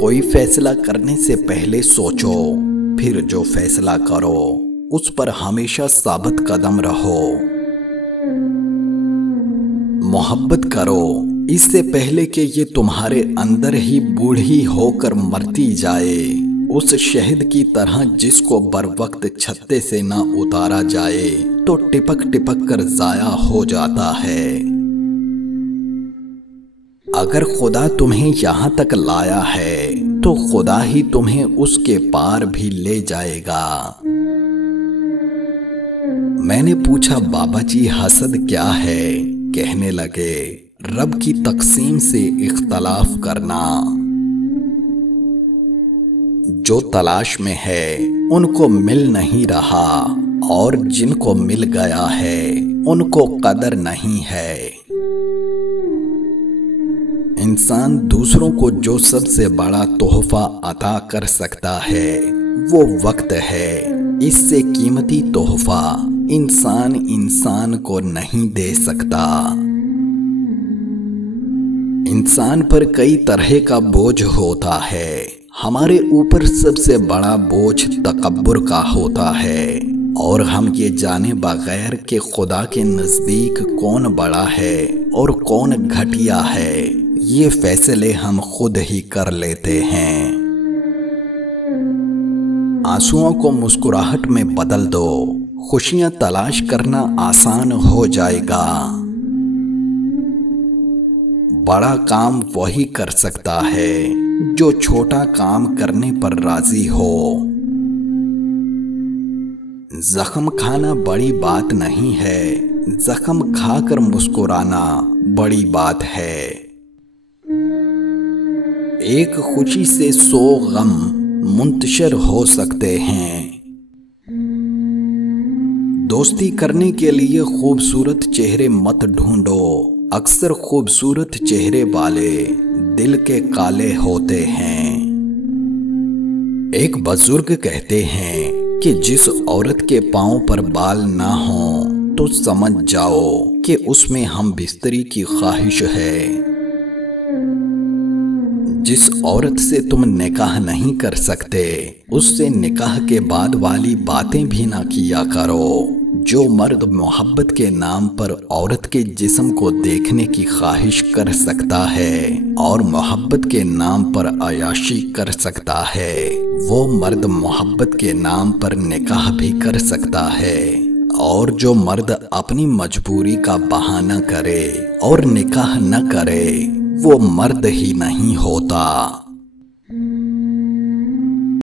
کوئی فیصلہ کرنے سے پہلے سوچو، پھر جو فیصلہ کرو اس پر ہمیشہ ثابت قدم رہو۔ محبت کرو اس سے پہلے کہ یہ تمہارے اندر ہی بوڑھی ہو کر مرتی جائے، اس شہد کی طرح جس کو بر وقت چھتے سے نہ اتارا جائے تو ٹپک ٹپک کر ضائع ہو جاتا ہے۔ اگر خدا تمہیں یہاں تک لایا ہے تو خدا ہی تمہیں اس کے پار بھی لے جائے گا۔ میں نے پوچھا بابا جی حسد کیا ہے؟ کہنے لگے رب کی تقسیم سے اختلاف کرنا۔ جو تلاش میں ہے ان کو مل نہیں رہا، اور جن کو مل گیا ہے ان کو قدر نہیں ہے۔ انسان دوسروں کو جو سب سے بڑا تحفہ عطا کر سکتا ہے وہ وقت ہے۔ اس سے قیمتی تحفہ انسان کو نہیں دے سکتا۔ انسان پر کئی طرح کا بوجھ ہوتا ہے۔ ہمارے اوپر سب سے بڑا بوجھ تکبر کا ہوتا ہے، اور ہم یہ جانے بغیر کہ خدا کے نزدیک کون بڑا ہے اور کون گھٹیا ہے، یہ فیصلے ہم خود ہی کر لیتے ہیں۔ آنسوؤں کو مسکراہٹ میں بدل دو، خوشیاں تلاش کرنا آسان ہو جائے گا۔ بڑا کام وہی کر سکتا ہے جو چھوٹا کام کرنے پر راضی ہو۔ زخم کھانا بڑی بات نہیں ہے، زخم کھا کر مسکرانا بڑی بات ہے۔ ایک خوشی سے 100 غم منتشر ہو سکتے ہیں۔ دوستی کرنے کے لیے خوبصورت چہرے مت ڈھونڈو، اکثر خوبصورت چہرے والے دل کے کالے ہوتے ہیں۔ ایک بزرگ کہتے ہیں کہ جس عورت کے پاؤں پر بال نہ ہوں تو سمجھ جاؤ کہ اس میں ہم بستری کی خواہش ہے۔ جس عورت سے تم نکاح نہیں کر سکتے اس سے نکاح کے بعد والی باتیں بھی نہ کیا کرو۔ جو مرد محبت کے نام پر عورت کے جسم کو دیکھنے کی خواہش کر سکتا ہے اور محبت کے نام پر عیاشی کر سکتا ہے، وہ مرد محبت کے نام پر نکاح بھی کر سکتا ہے۔ اور جو مرد اپنی مجبوری کا بہانہ کرے اور نکاح نہ کرے وہ مرد ہی نہیں ہوتا۔